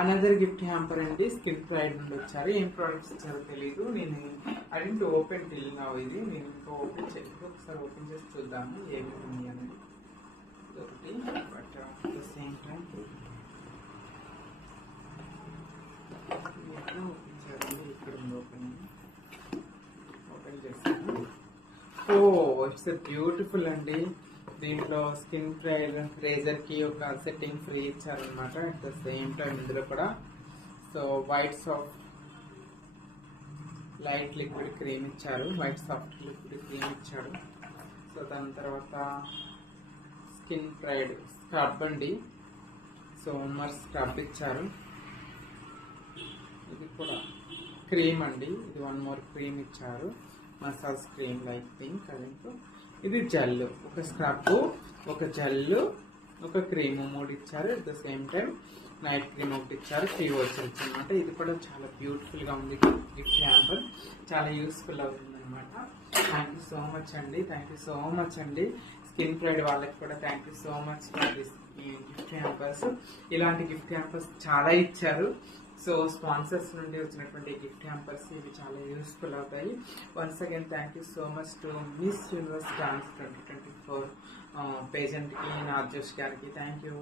Another gift hamper అండి. Skin pride నుండి వచ్చారు. ఏం ప్రోడక్ట్స్ ఇచ్చారో తెలీదు. నేను అడిగి ఓపెన్ తెలియనావు. ఇది నేను ఇంకా ఓపెన్ చేయలేదు. ఒకసారి ఓపెన్ చేసి చూద్దాము ఏమి ఉంది అనేది. ఒకటి but at the same time open చేయాలి. ఇక్కడ ఉంది ఓపెన్ చేస్తాను. ఇట్స్ బ్యూటిఫుల్ అండి. దీంట్లో స్కిన్ రేజర్ కి ఒక సెట్టింగ్ ఫ్రీ ఇచ్చారనమాట. అట్ ద సేమ్ టైం ఇందులో కూడా white soft light liquid cream ఇచ్చారు. వైట్ సాఫ్ట్ లిక్విడ్ క్రీమ్ ఇచ్చాడు. దాని తర్వాత స్కిన్ ప్రైడ్ స్క్రబ్ అండి. మర్ స్క్రబ్ ఇచ్చారు. ఇది కూడా క్రీమ్ అండి. ఇది వన్ మోర్ క్రీమ్ ఇచ్చారు. Massage cream like think. ఇది జెల్, ఒక స్క్రబ్, ఒక జెల్, ఒక క్రీమ్, 3 ఇచ్చారు. At the same time night cream ఒకటి ఇచ్చారు. 3 వచ్చేసి అనమాట. ఇది కూడా చాలా బ్యూటిఫుల్ గా ఉంది. గిఫ్ట్ హ్యాంపర్ చాలా యూస్ఫుల్ అవుతుంది అనమాట. థ్యాంక్ యూ సో మచ్ అండి. థ్యాంక్ యూ సో మచ్ అండి. స్కిన్ ప్రైడ్ వాళ్ళకి కూడా thank you so much for this gift hampers. ఇలాంటి గిఫ్ట్ హ్యాంపర్స్ చాలా ఇచ్చారు. స్పాన్సర్స్ నుండి వచ్చినటువంటి గిఫ్ట్ హ్యాంపర్స్ ఇవి చాలా యూస్ఫుల్ అవుతాయి. Once again thank you so much to miss universe dance 2024 pageant కి, నార్జోష్ గారికి థ్యాంక్ యూ.